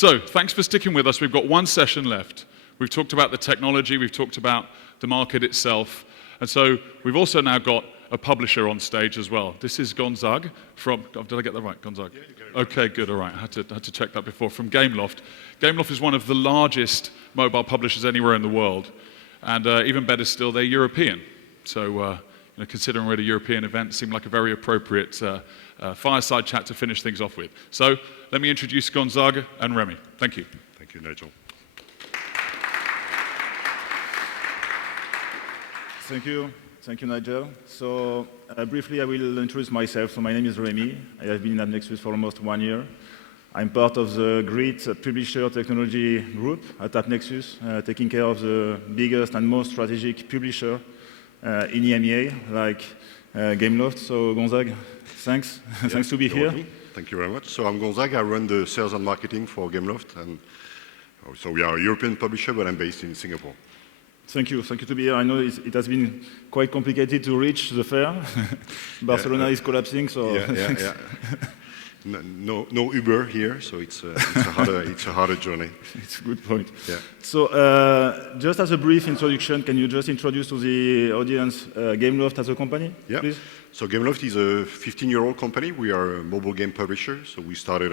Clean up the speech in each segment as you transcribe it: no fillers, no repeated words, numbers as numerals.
So, thanks for sticking with us. We've got one session left. We've talked about the technology, we've talked about the market itself, and so we've also now got a publisher on stage as well. This is Gonzague from, did I get that right, Gonzague? Yeah, you got it right. Okay, good, all right. I had to check that before. From Gameloft. Gameloft is one of the largest mobile publishers anywhere in the world, and even better still, they're European. So, considering we're at a European event, it seemed like a very appropriate fireside chat to finish things off with. So, let me introduce Gonzague and Remi. Thank you. Thank you, Nigel. Thank you. Thank you, Nigel. So, briefly, I will introduce myself. So, my name is Remi. I have been at AppNexus for almost 1 year. I'm part of the great publisher technology group at AppNexus, taking care of the biggest and most strategic publisher in EMEA, like Gameloft. So, Gonzague, thanks. Thanks to be here. Welcome. Thank you very much. So, I'm Gonzague. I run the sales and marketing for Gameloft. And so, we are a European publisher, but I'm based in Singapore. Thank you to be here. I know it has been quite complicated to reach the fair. Barcelona is collapsing, so yeah. No Uber here, so it's a harder journey. It's a good point. Yeah. So, just as a brief introduction, can you just introduce to the audience Gameloft as a company, please? So Gameloft is a 15-year-old company. We are a mobile game publisher. So we started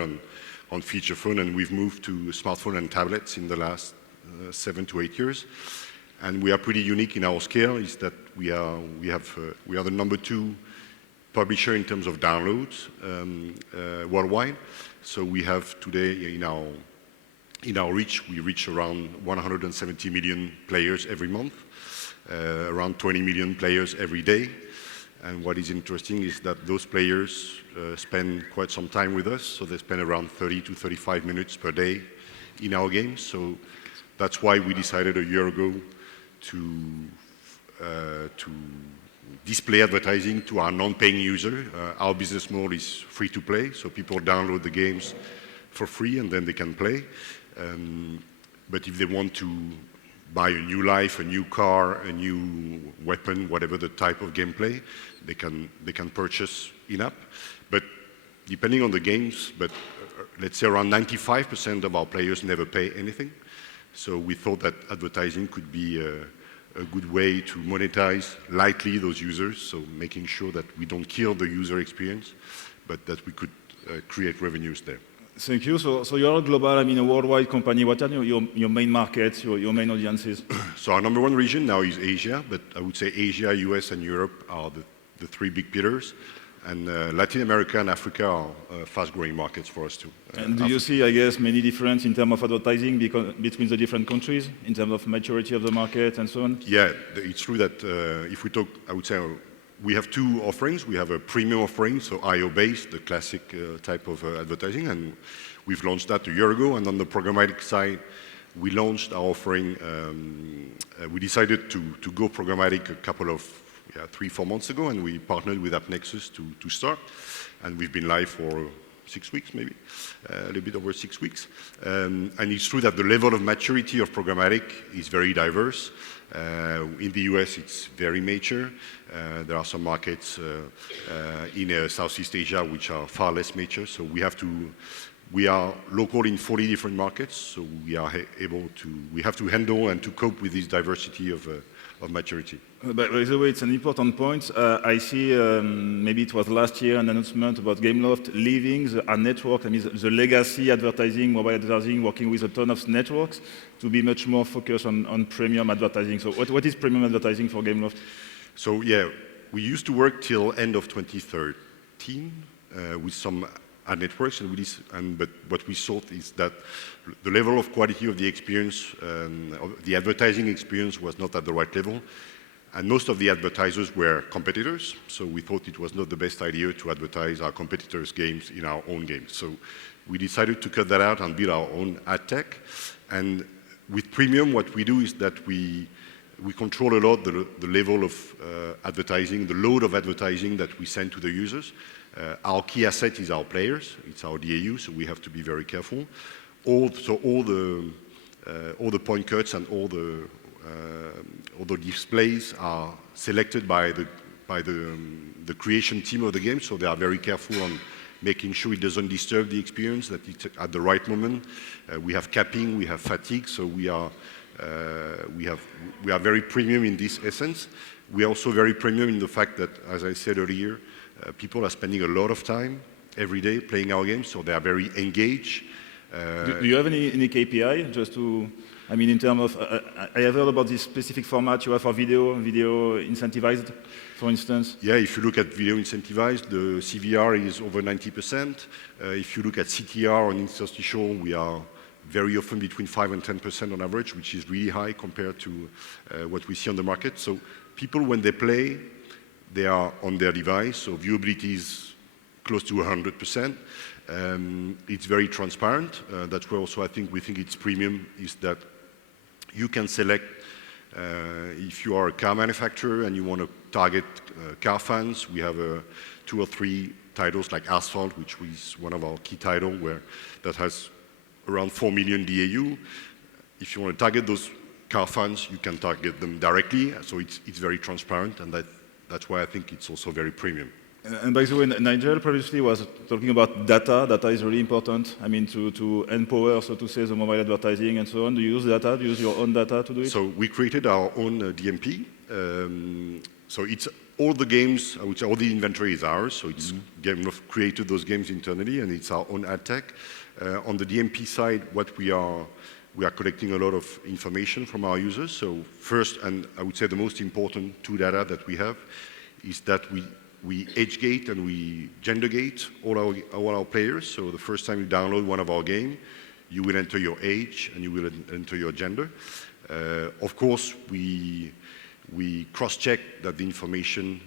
on feature phone, and we've moved to smartphone and tablets in the last 7 to 8 years. And we are pretty unique in our scale, is that we are the number 2 publisher in terms of downloads worldwide. So we have today in our reach, we reach around 170 million players every month, around 20 million players every day. And what is interesting is that those players spend quite some time with us. So they spend around 30 to 35 minutes per day in our games. So that's why we decided a year ago to display advertising to our non-paying user. Our business model is free to play, so people download the games for free and then they can play. But if they want to buy a new life, a new car, a new weapon, whatever the type of gameplay, they can purchase in-app. But depending on the games, let's say around 95% of our players never pay anything. So we thought that advertising could be a good way to monetize lightly those users, so making sure that we don't kill the user experience, but that we could create revenues there. Thank you. So you're global, a worldwide company. What are your main markets, your main audiences? So our number 1 region now is Asia, but I would say Asia, US, and Europe are the 3 big pillars. And Latin America and Africa are fast-growing markets for us too. And do you see, I guess, many differences in terms of advertising between the different countries, in terms of maturity of the market and so on? Yeah, it's true that if we talk, I would say we have 2 offerings. We have a premium offering, so IO-based, the classic type of advertising, and we've launched that a year ago. And on the programmatic side, we launched our offering. We decided to go programmatic a couple of 3-4 months ago, and we partnered with AppNexus to start, and we've been live for 6 weeks, maybe a little bit over 6 weeks. And it's true that the level of maturity of programmatic is very diverse. In the US, it's very mature. There are some markets in Southeast Asia which are far less mature. So we are local in 40 different markets. So we have to handle and to cope with this diversity of maturity. By the way, it's an important point. I see, maybe it was last year, an announcement about Gameloft leaving a network, the legacy advertising, mobile advertising, working with a ton of networks to be much more focused on premium advertising. So what is premium advertising for Gameloft? So yeah, we used to work till end of 2013 with some ad networks, but what we saw is that the level of quality of the experience, of the advertising experience was not at the right level. And most of the advertisers were competitors, so we thought it was not the best idea to advertise our competitors' games in our own games. So we decided to cut that out and build our own ad tech. And with premium, what we do is that we control a lot the level of advertising, the load of advertising that we send to the users. Our key asset is our players, it's our DAU, so we have to be very careful. All the point cuts and all the displays are selected by the creation team of the game, so they are very careful on making sure it doesn't disturb the experience, that it's at the right moment. We have capping, we have fatigue, so we are very premium in this essence. We are also very premium in the fact that, as I said earlier, people are spending a lot of time every day playing our games, so they are very engaged. Do you have any KPI just to, I mean, in terms of, I have heard about this specific format you have for video incentivized, for instance. Yeah, if you look at video incentivized, the CVR is over 90%. If you look at CTR on interstitial, we are very often between 5 and 10% on average, which is really high compared to what we see on the market. So people, when they play, they are on their device, so viewability is close to 100%. It's very transparent. That's where also I think we think it's premium, is that you can select if you are a car manufacturer and you want to target car fans. We have 2 or 3 titles like Asphalt, which is one of our key titles, that has around 4 million DAU. If you want to target those car fans, you can target them directly. So it's very transparent, and that's why I think it's also very premium. And by the way, Nigel previously was talking about data. Data is really important. I mean, to empower, so to say, the mobile advertising and so on. Do you use data? Do you use your own data to do it? So we created our own DMP. So it's all the games, I would say all the inventory is ours. So it's Gameloft created those games internally, and it's our own ad tech. On the DMP side, we are collecting a lot of information from our users. So first, and I would say the most important 2 data that we have, is that we age gate and we gender gate all our players. So the first time you download one of our games, you will enter your age and you will enter your gender. Of course, we cross-check that the information,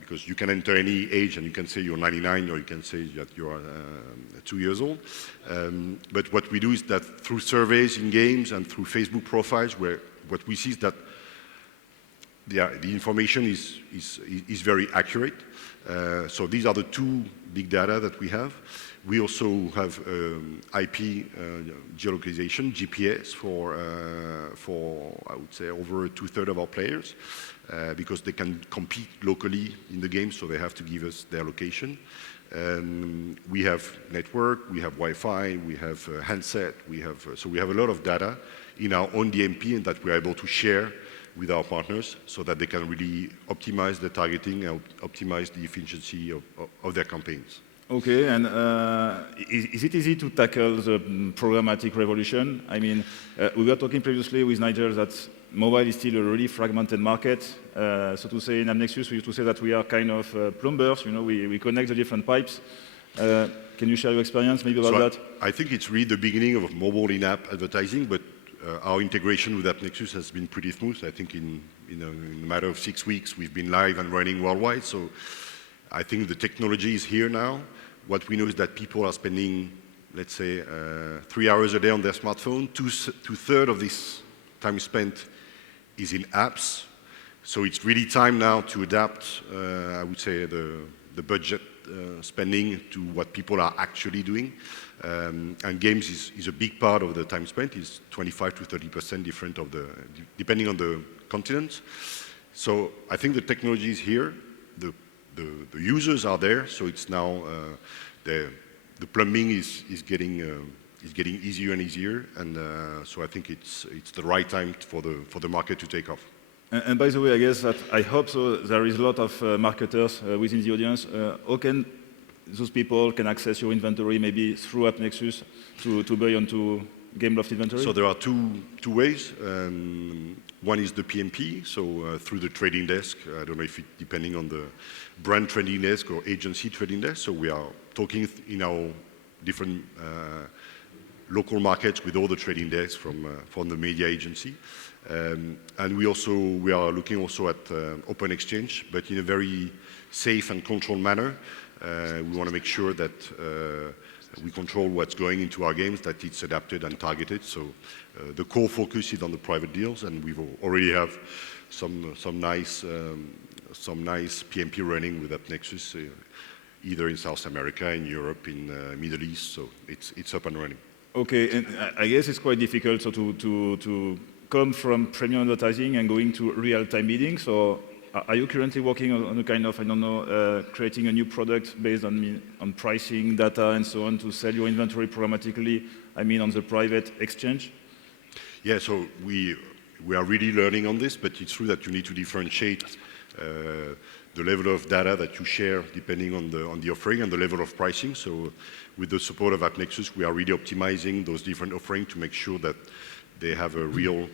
because you can enter any age and you can say you're 99 or you can say that you're 2 years old. But what we do is that through surveys in games and through Facebook profiles, what we see is that the information is very accurate. So these are the 2 big data that we have. We also have IP geolocalization, GPS, for I would say over 2/3 of our players, because they can compete locally in the game, so they have to give us their location. We have network, we have Wi-Fi, we have handset, so we have a lot of data in our own DMP, and that we are able to share with our partners, so that they can really optimize the targeting and optimize the efficiency of their campaigns. Okay, and is it easy to tackle the programmatic revolution? I mean, we were talking previously with Nigel that mobile is still a really fragmented market. So to say, in AppNexus, we used to say that we are kind of plumbers, you know, we connect the different pipes. Can you share your experience maybe about that? I think it's really the beginning of mobile in-app advertising, but our integration with AppNexus has been pretty smooth. I think in a matter of 6 weeks, we've been live and running worldwide. So I think the technology is here now. What we know is that people are spending, let's say, 3 hours a day on their smartphone. Two-thirds of this time spent is in apps. So it's really time now to adapt, I would say, the budget spending to what people are actually doing. And games is a big part of the time spent. It's 25 to 30% different depending on the continent. So I think the technology is here. The users are there. So it's now the plumbing is getting easier and easier. And so I think it's the right time for the market to take off. And by the way, I guess that I hope so. There is a lot of marketers within the audience. How can those people can access your inventory maybe through AppNexus to buy onto Gameloft inventory? So there are two ways. One is the PMP, so through the trading desk. I don't know if depending on the brand trading desk or agency trading desk. So we are talking in our different local markets with all the trading desks from the media agency. And we are looking also at open exchange, but in a very safe and controlled manner. We want to make sure that we control what's going into our games, that it's adapted and targeted. So the core focus is on the private deals, and we already have some nice PMP running with AppNexus, either in South America, in Europe, in Middle East. So it's up and running. Okay, and I guess it's quite difficult to come from premium advertising and going to real-time bidding. So are you currently working on a kind of, I don't know, creating a new product based on pricing, data, and so on to sell your inventory programmatically, I mean, on the private exchange? Yeah, so we are really learning on this, but it's true that you need to differentiate the level of data that you share depending on the offering and the level of pricing. So with the support of AppNexus, we are really optimizing those different offerings to make sure that they have a real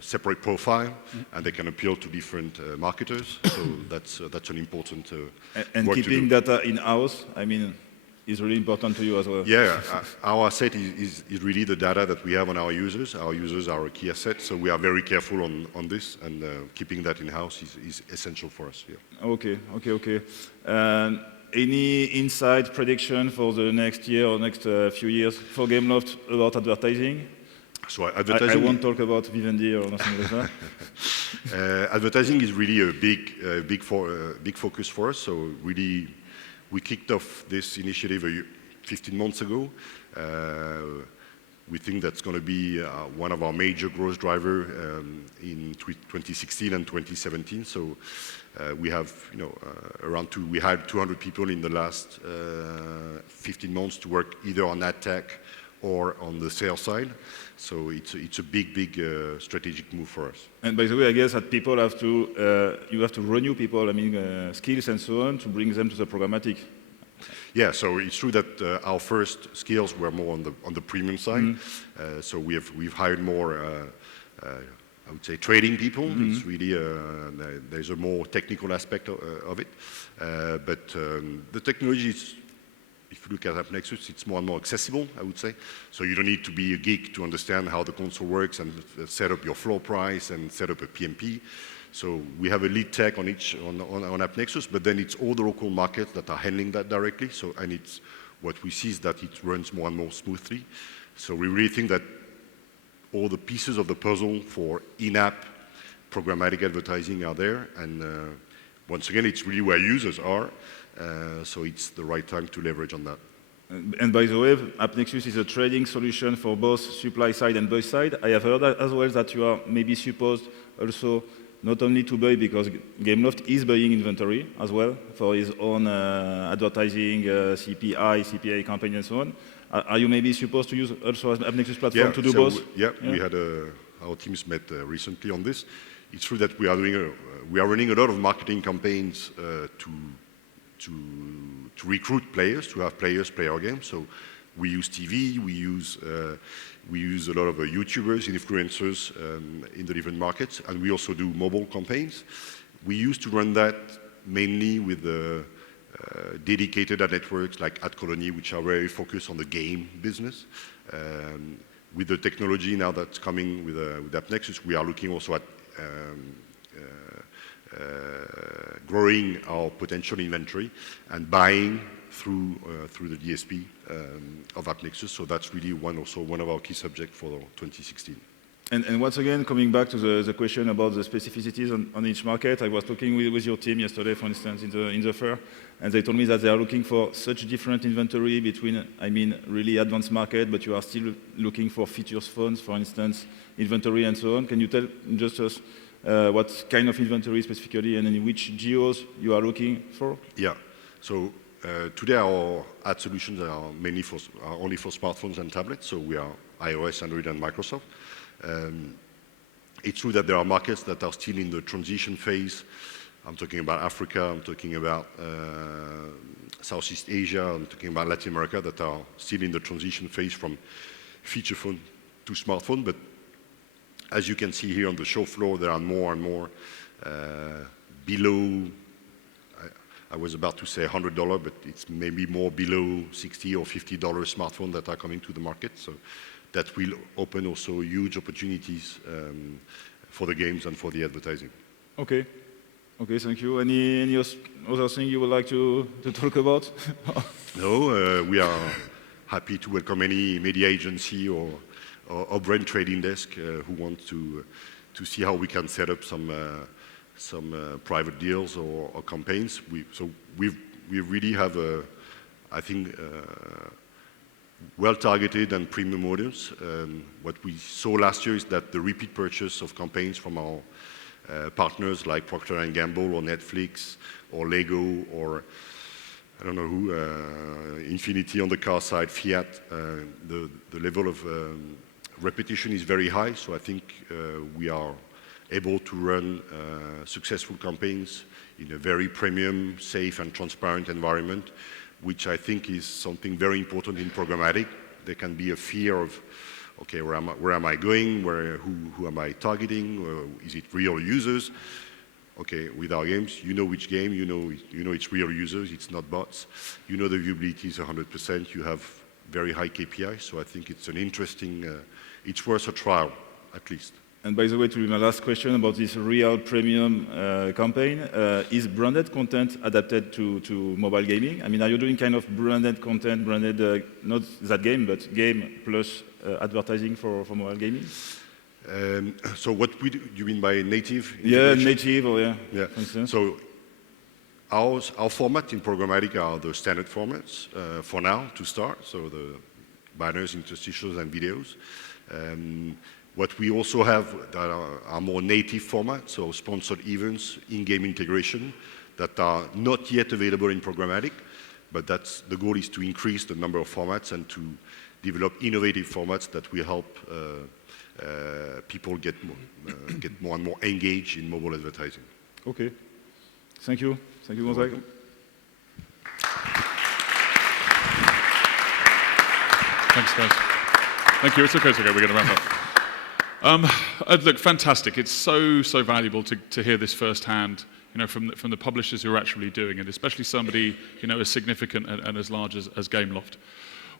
separate profile and they can appeal to different marketers. So that's an important and work keeping to do. data in-house, I mean, is really important to you as well. Yeah, our asset is really the data that we have on our users. Our users are a key asset, so we are very careful on this, and keeping that in-house is essential for us. Yeah. Okay. Any inside prediction for the next year or next few years for Gameloft about advertising? So advertising. I won't talk about Vivendi or nothing like that. Advertising is really a big focus for us. So really, we kicked off this initiative 15 months ago. We think that's going to be one of our major growth drivers in 2016 and 2017. So we have, we hired 200 people in the last 15 months to work either on ad tech or on the sales side. So it's a big strategic move for us. And by the way, I guess that people have to, you have to renew people, I mean, skills and so on to bring them to the programmatic. Yeah, so it's true that our first skills were more on the premium side. So we've hired more, I would say, trading people. It's really there's a more technical aspect of it. But the technology is, if you look at AppNexus, it's more and more accessible, I would say. So you don't need to be a geek to understand how the console works and set up your floor price and set up a PMP. So we have a lead tech on AppNexus, but then it's all the local markets that are handling that directly. So, and it's what we see is that it runs more and more smoothly. So we really think that all the pieces of the puzzle for in-app programmatic advertising are there. And once again, it's really where users are. So it's the right time to leverage on that. And by the way, AppNexus is a trading solution for both supply side and buy side. I have heard as well that you are maybe supposed also not only to buy, because Gameloft is buying inventory as well for his own advertising, CPA campaign and so on. Are you maybe supposed to use also an AppNexus platform to do both? We had our teams met recently on this. It's true that we are running a lot of marketing campaigns to recruit players, to have players play our game. So we use TV, we use a lot of YouTubers, influencers in the different markets, and we also do mobile campaigns. We used to run that mainly with dedicated ad networks like AdColony, which are very focused on the game business. With the technology now that's coming with AppNexus, we are looking also at growing our potential inventory and buying through the DSP of AppNexus. So that's really one of our key subjects for 2016. And once again, coming back to the question about the specificities on each market, I was talking with your team yesterday, for instance, in the fair, and they told me that they are looking for such different inventory between, I mean, really advanced market, but you are still looking for features phones, for instance, inventory and so on. Can you tell just us what kind of inventory specifically and in which geos you are looking for? Yeah. So today our ad solutions are only for smartphones and tablets. So we are iOS, Android, and Microsoft. It's true that there are markets that are still in the transition phase. I'm talking about Africa, I'm talking about Southeast Asia, I'm talking about Latin America that are still in the transition phase from feature phone to smartphone. But as you can see here on the show floor, there are more and more below, I was about to say $100, but it's maybe more below $60 or $50 smartphones that are coming to the market. So that will open also huge opportunities for the games and for the advertising. Okay, thank you. Any other thing you would like to talk about? No, we are happy to welcome any media agency or brand trading desk who want to see how we can set up some private deals or campaigns. We really have I think well-targeted and premium audience. What we saw last year is that the repeat purchase of campaigns from our partners like Procter & Gamble or Netflix or Lego or I don't know who, Infinity on the car side, Fiat. The level of repetition is very high, so I think we are able to run successful campaigns in a very premium, safe and transparent environment, which I think is something very important in programmatic. There can be a fear of, okay, where am I going? Who am I targeting? Is it real users? Okay, with our games, you know which game, you know it's real users, it's not bots. You know the viewability is 100%, you have very high KPIs, so I think it's an interesting, it's worth a trial, at least. And by the way, to my last question about this real premium campaign, is branded content adapted to mobile gaming? I mean, are you doing kind of branded content, not that game, but game plus advertising for mobile gaming? So what do you mean by native? Yeah, native, or yeah. For instance. So our format in programmatic are the standard formats for now to start. So the banners, interstitials, and videos. What we also have that are more native formats, so sponsored events, in-game integration, that are not yet available in programmatic, but the goal is to increase the number of formats and to develop innovative formats that will help people get more and more engaged in mobile advertising. Okay. Thank you. Thank you, Gonzague. Thanks, guys. Thank you. It's okay. We're going to wrap up. Look, fantastic. It's so valuable to hear this firsthand, from the publishers who are actually doing it, especially somebody, as significant and as large as Gameloft.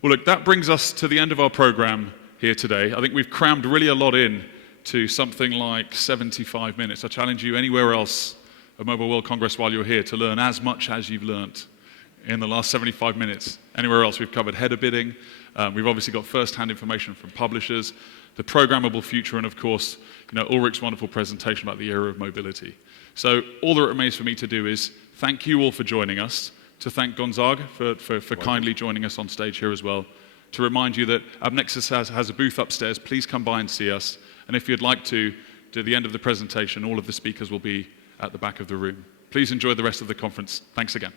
Well, look, that brings us to the end of our program here today. I think we've crammed really a lot in to something like 75 minutes. I challenge you anywhere else at Mobile World Congress while you're here to learn as much as you've learnt in the last 75 minutes. Anywhere else, we've covered header bidding. We've obviously got first-hand information from publishers, the programmable future, and of course, Ulrich's wonderful presentation about the era of mobility. So all that remains for me to do is thank you all for joining us, to thank Gonzague for kindly joining us on stage here as well, to remind you that AppNexus has a booth upstairs. Please come by and see us. And if you'd like to the end of the presentation, all of the speakers will be at the back of the room. Please enjoy the rest of the conference. Thanks again.